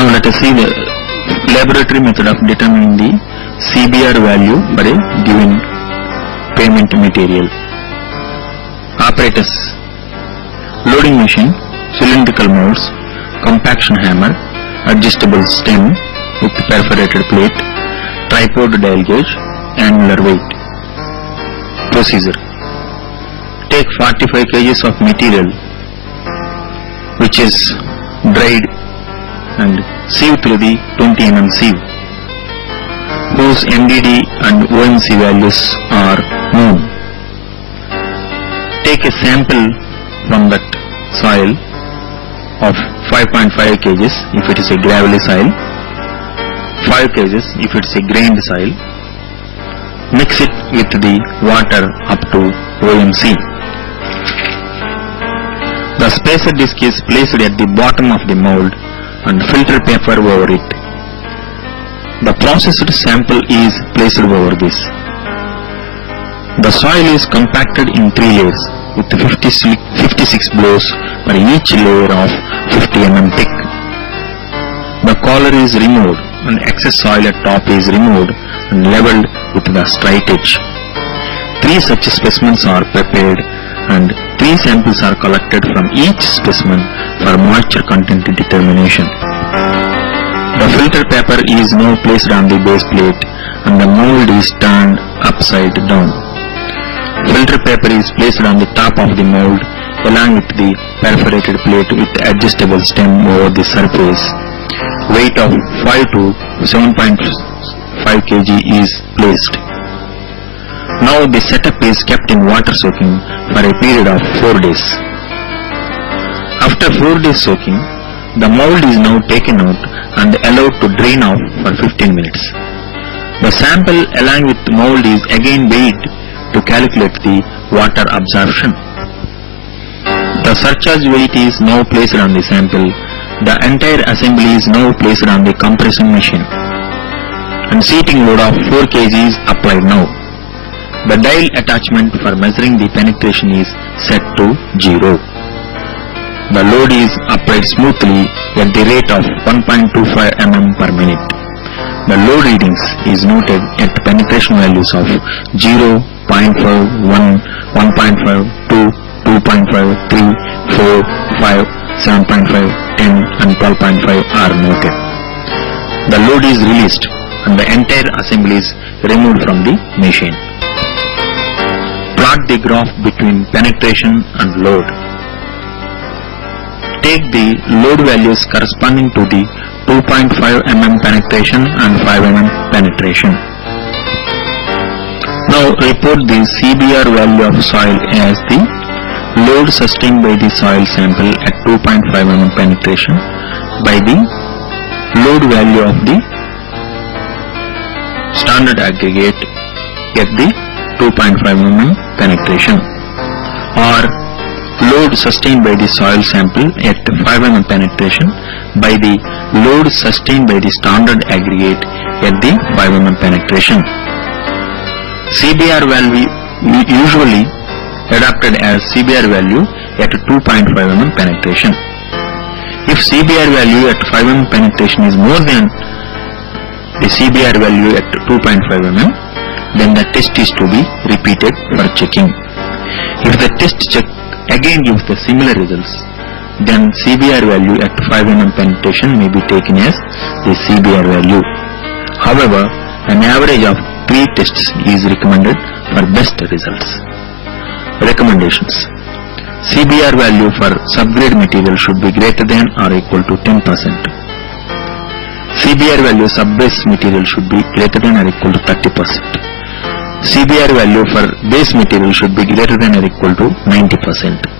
Now let us see the laboratory method of determining the CBR value for a given payment material. Apparatus: loading machine, cylindrical molds, compaction hammer, adjustable stem with perforated plate, tripod dial gauge, annular weight. Procedure: take 45 kg of material which is dried and sieve through the 20 mm sieve whose MDD and OMC values are known. Take a sample from that soil of 5.5 kg if it is a gravelly soil, 5 kg if it is a grained soil. Mix it with the water up to OMC. The spacer disc is placed at the bottom of the mold and filter paper over it. The processed sample is placed over this. The soil is compacted in 3 layers with 56 blows for each layer of 50 mm thick. The collar is removed and excess soil at top is removed and leveled with the straight edge. 3 such specimens are prepared and 3 samples are collected from each specimen for moisture content determination. The filter paper is now placed on the base plate and the mold is turned upside down. Filter paper is placed on the top of the mold along with the perforated plate with adjustable stem over the surface. Weight of 5 to 7.5 kg is placed. Now the setup is kept in water soaking for a period of 4 days. After 4 days soaking, the mold is now taken out and allowed to drain off for 15 minutes. The sample along with the mold is again weighed to calculate the water absorption. The surcharge weight is now placed on the sample. The entire assembly is now placed on the compression machine and seating load of 4 kg is applied now. The dial attachment for measuring the penetration is set to 0. The load is applied smoothly at the rate of 1.25 mm per minute. The load readings is noted at penetration values of 0, 0.5, 1, 1.5, 2, 2.5, 3, 4, 5, 7.5, 10 and 12.5 are noted. The load is released and the entire assembly is removed from the machine. Plot the graph between penetration and load. Take the load values corresponding to the 2.5 mm penetration and 5 mm penetration. Now report the CBR value of soil as the load sustained by the soil sample at 2.5 mm penetration by the load value of the standard aggregate at the 2.5 mm penetration, or load sustained by the soil sample at 5 mm penetration by the load sustained by the standard aggregate at the 5 mm penetration. CBR value usually adapted as CBR value at 2.5 mm penetration. If CBR value at 5 mm penetration is more than the CBR value at 2.5 mm, then the test is to be repeated for checking. If the test check again gives the similar results, then CBR value at 5 mm penetration may be taken as the CBR value. However, an average of 3 tests is recommended for best results. Recommendations: CBR value for subgrade material should be greater than or equal to 10%. CBR value subbase material should be greater than or equal to 30%. CBR value for base material should be greater than or equal to 90%.